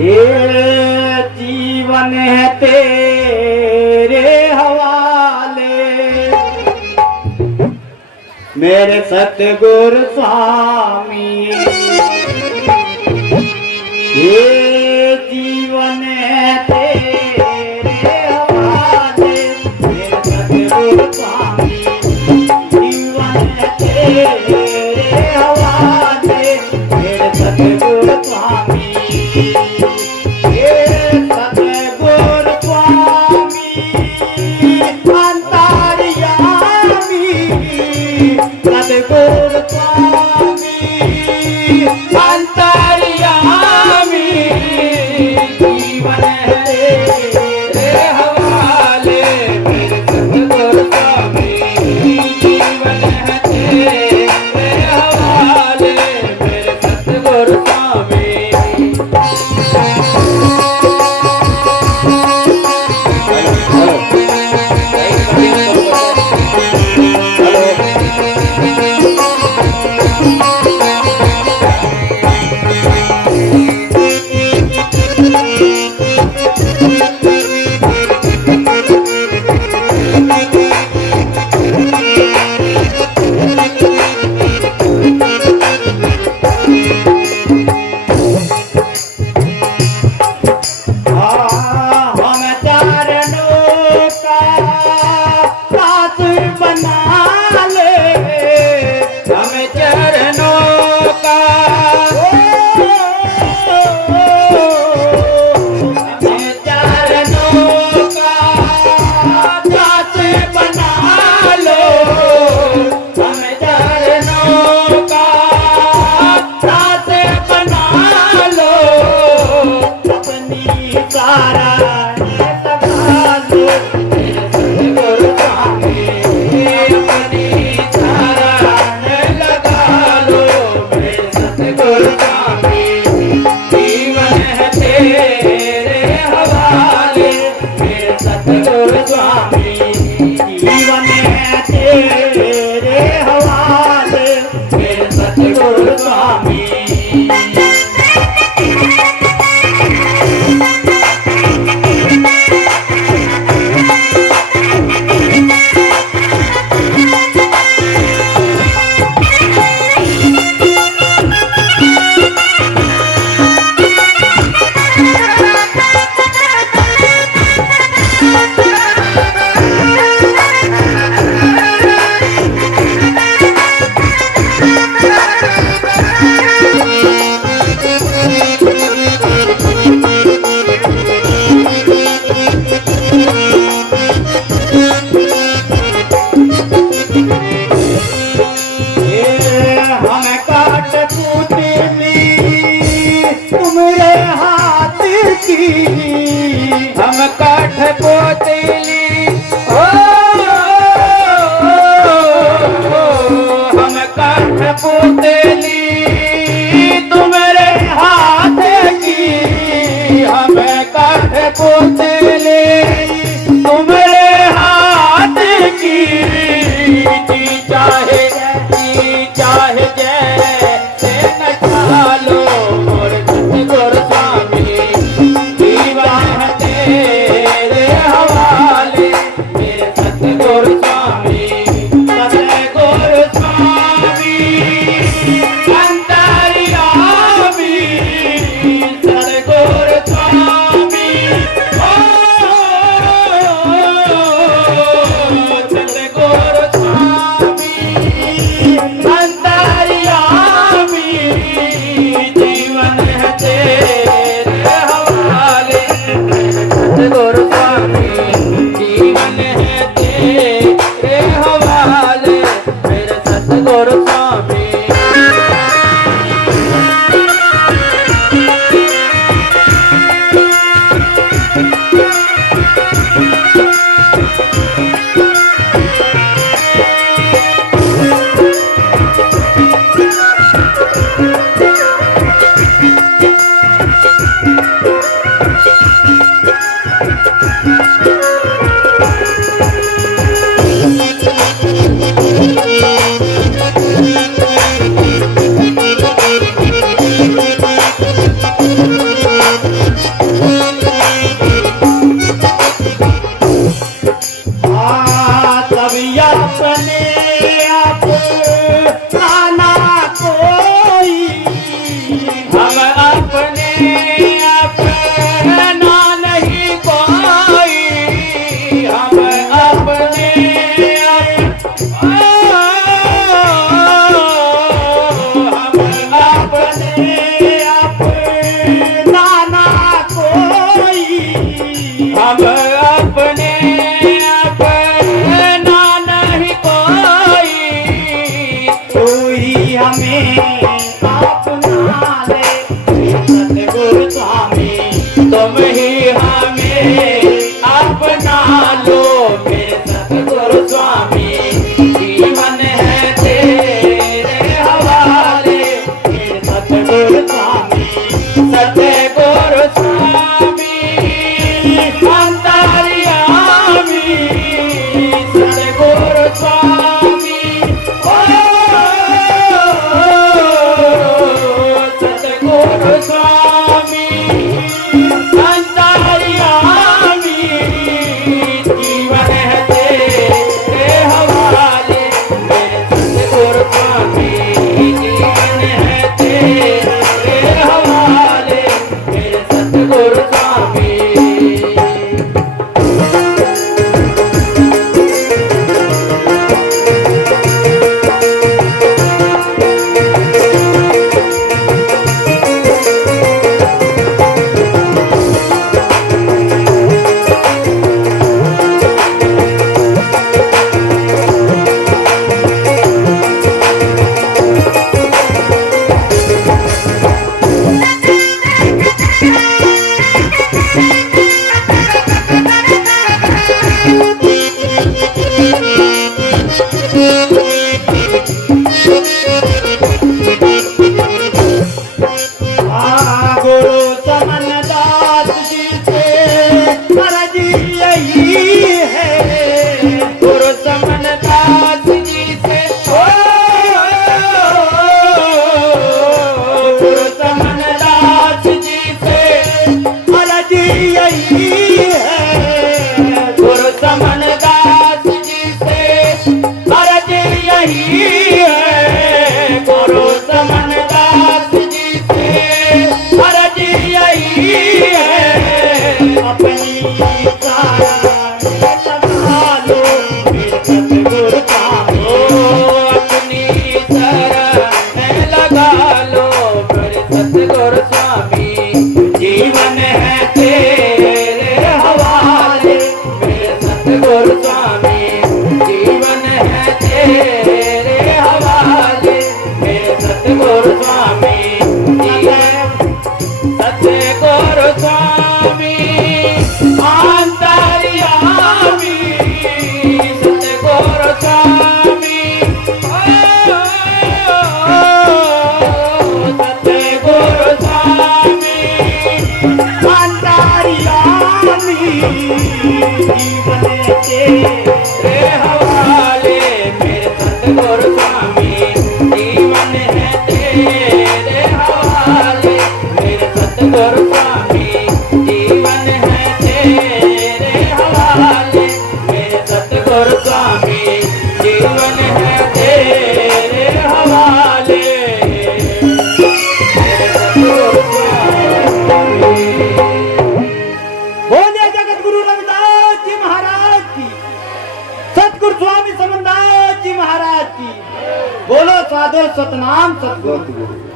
ये जीवन है तेरे हवाले मेरे सतगुरु स्वामी। ये जीवन है तेरे हवाले मेरे सतगुरु स्वामी। जीवन है तेरे हवाले मेरे सतगुरु स्वामी। सतगुरु स्वामी अंतर्यामी जीवन है तेरे हवाले मेरे सतगुरु स्वामी। जीवन है तेरे हवाले मेरे सतगुरु स्वामी। हम काठ पोतेली ओ हम काठ पोतेली तुम्हारे हाथ की। हम काठ पोतेली तुम्हारे हाथ की। चाहे जैसे न चालो मोर सतगुरु स्वामी। तेरे हवाले सतगुरु स्वामी जीवन है तेरे हवाले मेरे सतगुरु स्वामी जीवन है तेरे हवाले मेरे सतगुरु स्वामी सतगुरु स्वामी अंतर्यामी सतगुरु स्वामी सतगुरु स्वामी अंतर्यामी जीवन तेरे हवाले मेरे सतगुरु स्वामी जीवन है तेरे हवाले मेरे सतगुरु स्वामी जीवन है तेरे हवाले मेरे सतगुरु स्वामी जीवन है तेरे हवाले मेरे सतगुरु स्वामी। बोले जगत गुरु रविदास जी महाराज की, सतगुरु स्वामी समनदास जी महाराज की। बोलो साधो सतनाम सतगुरु।